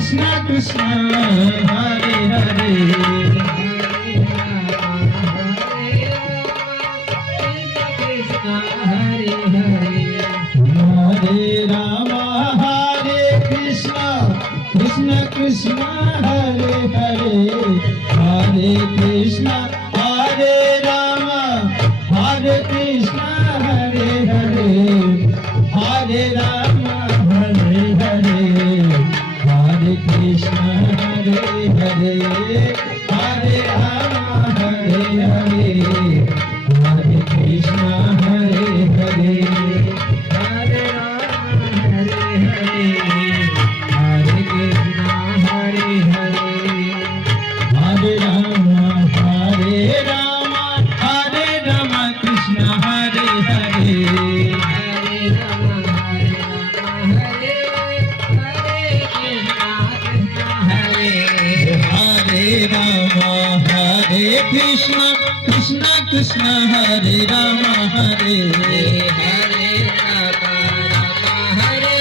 Krishna Hare Hare Hare Ram Hare Krishna Krishna Krishna Hare Hare Hare Krishna Hare Ram Hare Krishna Hare Hare Hare Ram Hare Hare Hare Krishna Hare Hare Hare Ram Hare Hare Hare Krishna Hare Hare Hare Ram Hare Hare Hare Krishna Hare Hare Hare Ram Krishna Hare Hare Hare Ram Hare Krishna Krishna Krishna Hare Ram Hare Hare Ram Hare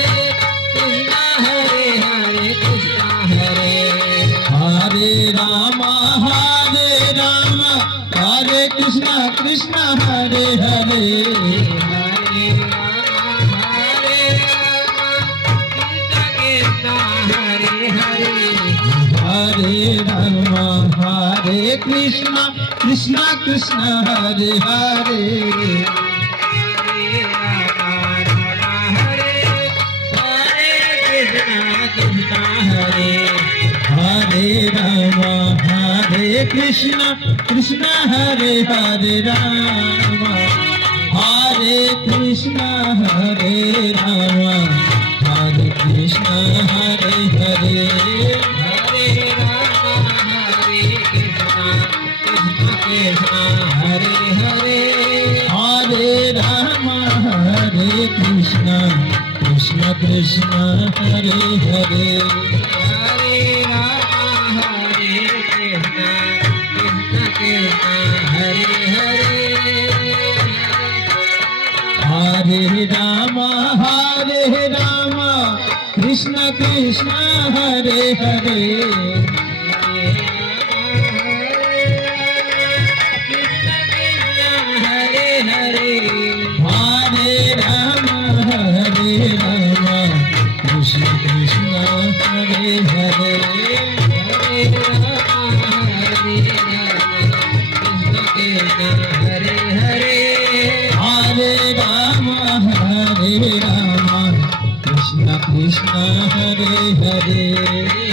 Krishna Hare Hare Krishna Hare Hare Ram Hare Krishna Krishna Hare Hare Hare Ram Hare Hare Hare Ram Hare Krishna Krishna Krishna Hare Hare Hare Ram Hare Krishna Krishna Hare Hare Ram Hare Krishna Krishna Hare Hare Ram Hare Krishna Hare Ram Hare Krishna Hare Hare Hare Ram Hare Krishna Krishna Krishna Hare Hare Hare Ram Hare Krishna Krishna Krishna Hare Hare Hare Ram Hare Krishna Krishna Krishna Hare Hare Hare Ram Krishna Krishna Hare Hare Hare Hare Hare Ram Krishna Krishna Hare Hare Hare Ram Krishna Krishna Hare Hare Hare Ram Krishna Krishna Hare Hare